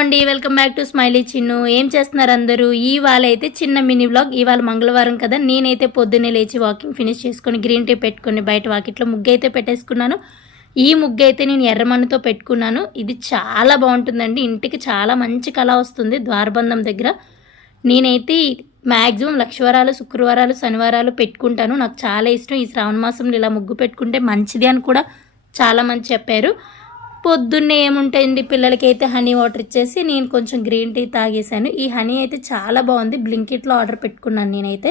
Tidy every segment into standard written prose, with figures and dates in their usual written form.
అండి welcome back to smiley Chinnu. ఏం చేస్తున్నారు అందరూ? ఇవాళ అయితే చిన్న మినీ వ్లాగ్. ఇవాళ మంగళవారం కదా, నేనైతే పొద్దున్నే లేచి వాకింగ్ ఫినిష్ చేసుకొని గ్రీన్ టీ పెట్టుకొని బయట వాకిట్లో ముగ్గు అయితే పెట్టేసుకున్నాను. ఈ ముగ్గు అయితే నేను ఎర్రమన్నుతో పెట్టుకున్నాను. ఇది చాలా బాగుంటుందండి, ఇంటికి చాలా మంచి కళ వస్తుంది. ద్వారబంధం దగ్గర నేనైతే మ్యాక్సిమం లక్షవారాలు, శుక్రవారాలు, శనివారాలు పెట్టుకుంటాను. నాకు చాలా ఇష్టం. ఈ శ్రావణ మాసంలో ఇలా ముగ్గు పెట్టుకుంటే మంచిది అని కూడా చాలామంది చెప్పారు. పొద్దున్నే ఏముంటుంది, పిల్లలకి అయితే హనీ వాటర్ ఇచ్చేసి నేను కొంచెం గ్రీన్ టీ తాగేశాను. ఈ హనీ అయితే చాలా బాగుంది, బ్లింకిట్లో ఆర్డర్ పెట్టుకున్నాను. నేనైతే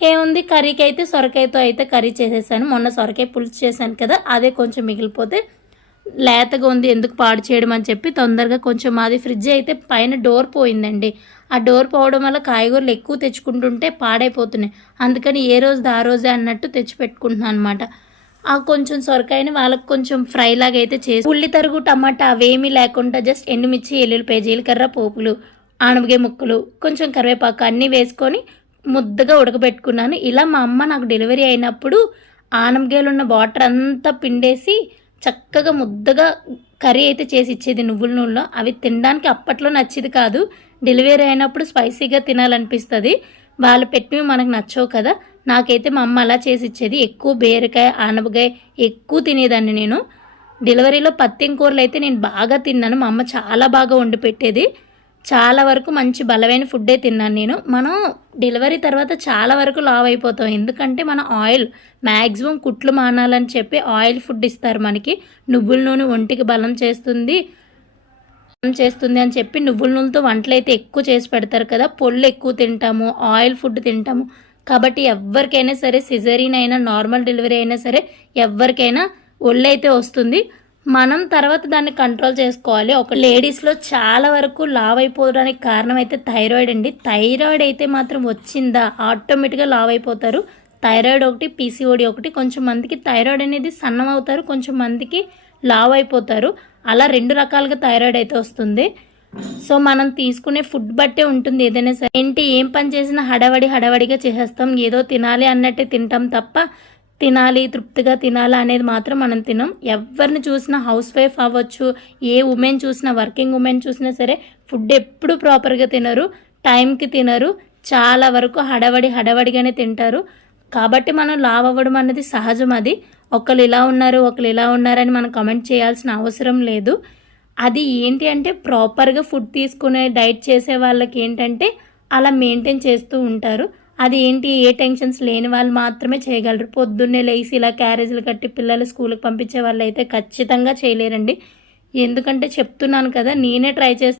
ఏముంది, కర్రీకి అయితే సొరకాయతో అయితే కర్రీ చేసేసాను. మొన్న సొరకాయ పులుసు చేశాను కదా, అదే కొంచెం మిగిలిపోతే లేతగా ఉంది, ఎందుకు పాడు చేయడం అని చెప్పి తొందరగా కొంచెం మాది ఫ్రిడ్జ్ అయితే పైన డోర్ పోయిందండి. ఆ డోర్ పోవడం వల్ల కాయగూరలు ఎక్కువ తెచ్చుకుంటుంటే పాడైపోతున్నాయి. అందుకని ఏ రోజు ఆ రోజే అన్నట్టు తెచ్చి పెట్టుకుంటున్నాను అనమాట. ఆ కొంచెం సొరకాయని వాళ్ళకి కొంచెం ఫ్రై లాగా అయితే చేసి, ఉల్లి తరుగు, టమాటా అవేమీ లేకుండా జస్ట్ ఎండుమిర్చి, ఎల్లుల్లిపాయ, జీలకర్ర, పోపులు, ఆనపకాయ ముక్కలు, కొంచెం కరివేపాకు అన్నీ వేసుకొని ముద్దగా ఉడకబెట్టుకున్నాను. ఇలా మా అమ్మ నాకు డెలివరీ అయినప్పుడు ఆనపకాయలు ఉన్న వాటర్ అంతా పిండేసి చక్కగా ముద్దగా కర్రీ అయితే చేసి ఇచ్చేది నువ్వుల నూనెలో. అవి తినడానికి అప్పట్లో నచ్చేది కాదు, డెలివరీ అయినప్పుడు స్పైసీగా తినాలనిపిస్తుంది. వాళ్ళు పెట్టినవి మనకు నచ్చవు కదా. నాకైతే మా అమ్మ అలా చేసి ఇచ్చేది. ఎక్కువ బీరకాయ, ఆనపకాయ ఎక్కువ తినేదాన్ని నేను. డెలివరీలో పత్తిం కూరలు అయితే నేను బాగా తిన్నాను. మా అమ్మ చాలా బాగా వండి పెట్టేది. చాలా వరకు మంచి బలమైన ఫుడ్డే తిన్నాను నేను. మనం డెలివరీ తర్వాత చాలా వరకు లావ్ అయిపోతాం, ఎందుకంటే మన ఆయిల్ మ్యాక్సిమం కుట్లు మానాలని చెప్పి ఆయిల్ ఫుడ్ ఇస్తారు మనకి. నువ్వుల నూనె ఒంటికి బలం చేస్తుంది అని చెప్పి నువ్వుల నూనెతో వంటలు అయితే ఎక్కువ చేసి పెడతారు కదా. పొళ్ళు ఎక్కువ తింటాము, ఆయిల్ ఫుడ్ తింటాము. కాబట్టి ఎవరికైనా సరే, సిజరీన్ అయినా నార్మల్ డెలివరీ అయినా సరే, ఎవరికైనా ఒళ్ళు అయితే వస్తుంది. మనం తర్వాత దాన్ని కంట్రోల్ చేసుకోవాలి. ఒక లేడీస్లో చాలా వరకు లావ్ అయిపోవడానికి కారణం అయితే థైరాయిడ్ అండి. థైరాయిడ్ అయితే మాత్రం వచ్చిందా ఆటోమేటిక్గా లావ్ అయిపోతారు. థైరాయిడ్ ఒకటి, పీసీఓడి ఒకటి. కొంచెం మందికి థైరాయిడ్ అనేది సన్నం అవుతారు, కొంచెం మందికి లావ్ అయిపోతారు. అలా 2 రకాలుగా థైరాయిడ్ అయితే వస్తుంది. సో మనం తీసుకునే ఫుడ్ బట్టే ఉంటుంది ఏదైనా సరే. ఏం పని చేసినా హడావడిగా చేసేస్తాం, ఏదో తినాలి అన్నట్టే తింటాం తప్ప తినాలి, తృప్తిగా తినాలి అనేది మాత్రం మనం తినం. ఎవరిని చూసినా, హౌస్ వైఫ్ అవ్వచ్చు, ఏ ఉమెన్ చూసినా, వర్కింగ్ ఉమెన్ చూసినా సరే ఫుడ్ ఎప్పుడు ప్రాపర్గా తినరు, టైంకి తినరు. చాలా వరకు హడావడిగానే తింటారు. కాబట్టి మనం లావ్ అవ్వడం అనేది సహజం. అది ఒకళ్ళు ఇలా ఉన్నారు, ఒకళ్ళు ఇలా ఉన్నారని మనం కమెంట్ చేయాల్సిన అవసరం లేదు. అది ఏంటి అంటే ప్రాపర్గా ఫుడ్ తీసుకునే, డైట్ చేసే వాళ్ళకి ఏంటంటే అలా మెయింటైన్ చేస్తూ ఉంటారు. అది ఏంటి, ఏ టెన్షన్స్ లేని వాళ్ళు మాత్రమే చేయగలరు. పొద్దున్నే లేచి ఇలా క్యారేజీలు కట్టి పిల్లలు స్కూల్కి పంపించే వాళ్ళు అయితే ఖచ్చితంగా చేయలేరండి. ఎందుకంటే చెప్తున్నాను కదా, నేనే ట్రై చేస్తాను.